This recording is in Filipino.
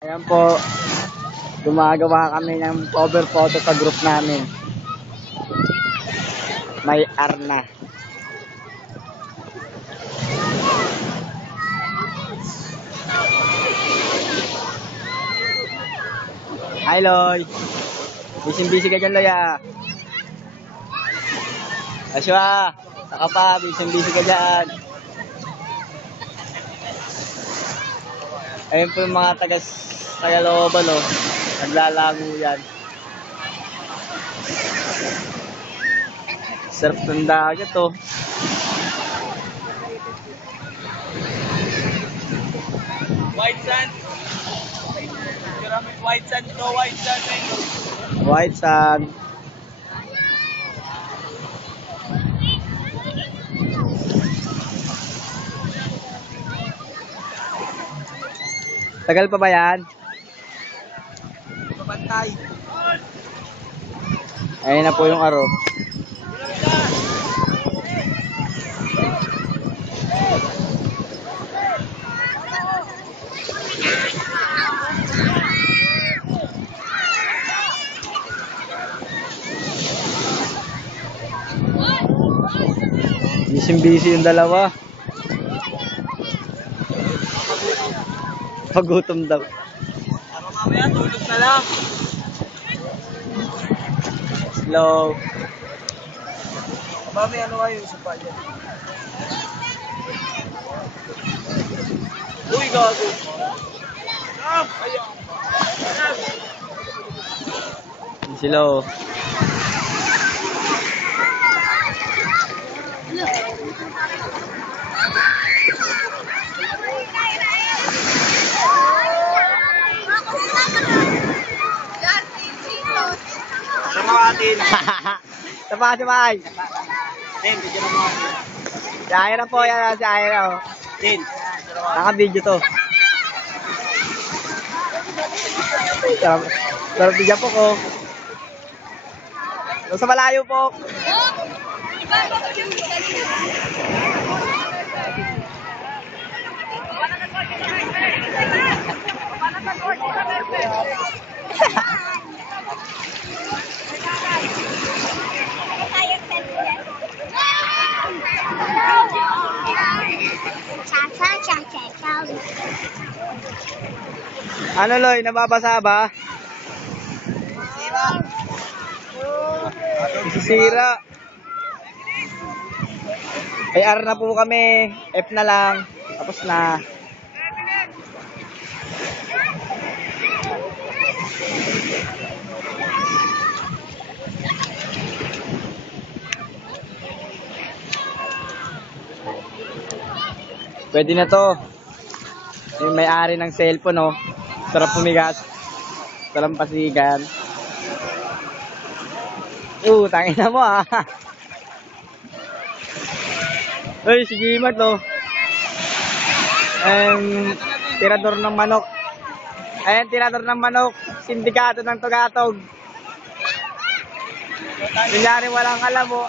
Ayan po, gumagawa kami ng cover photo sa group namin. May Arna. Hi Loy. Busy ka dyan Loy ah. Aswa, saka pa, busy ka dyan. Ayun po yung mga taga-looban oh. Naglalago yan. Sarap ng dagat oh. White sand. White sand ito, white sand. White sand. Tagal pa ba yan? Pabantay. Ayun na po yung aro. Busy yung dalawa. Pagutom daw. Ano mamaya, tulog na lang. Slow. Mamaya ano kayo sa panya? Uy, gago. Ayaw. Slow. Sama atin. Tapa si May. Tin, bigyan mo atin. Si Aira po yan. Si Aira oh. Tin. Naka-video to. Sarap bigyan po ko. Sa malayo po. Ano Loy, nababasa ba? Sisira. Ay R na po kami. F na lang. Tapos na. Pwede na to. Yung may-ari ng cellphone oh. Sarap pumigas. Sarap pasigan. Tangin na mo ah. Uy, si Gmart oh. Tirador ng manok. Ayan, tirador ng manok. Sindikato ng Tugatog. Kunyari walang alam mo.